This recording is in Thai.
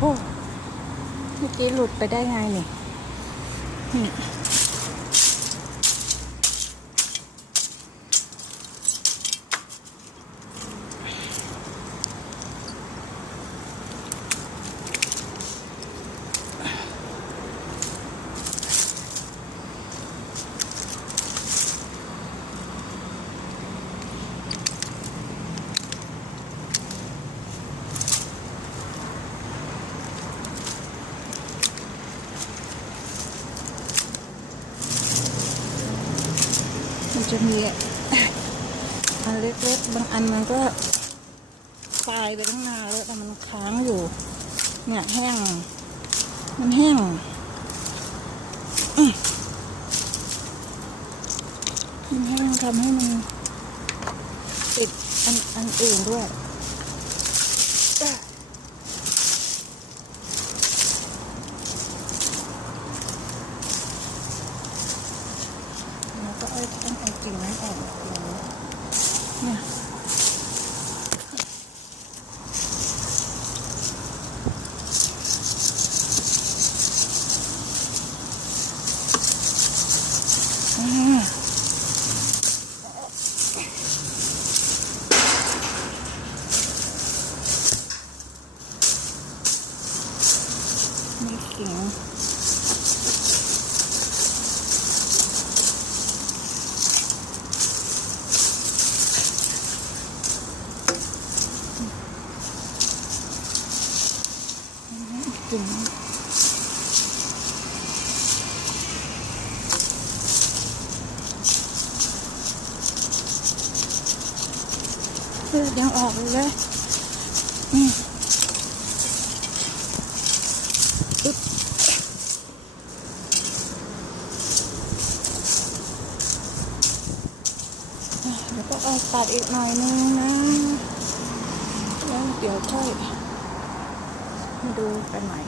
โอ้เมื่อกี้หลุดไปได้ไงนี่นี่ย จะมีอันเล็กๆบางอันมันก็ตายไปตั้งนานแล้วแต่มันค้างอยู่ เนี่ยแห้ง มันแห้งอืมันแห้งทำให้มันติดอันอันอื่นด้วย้วก็เอาต้องเอากิ่งไม้ออกเนี่ยอ่ามีกิ่ง กินเลือดยังออกอยู่เลยอืมอึ๊บอะเดี๋ยวก็เอาตัดอีกหน่อยนึงนะ แล้วเดี๋ยวค่อย มาดูกันใหม่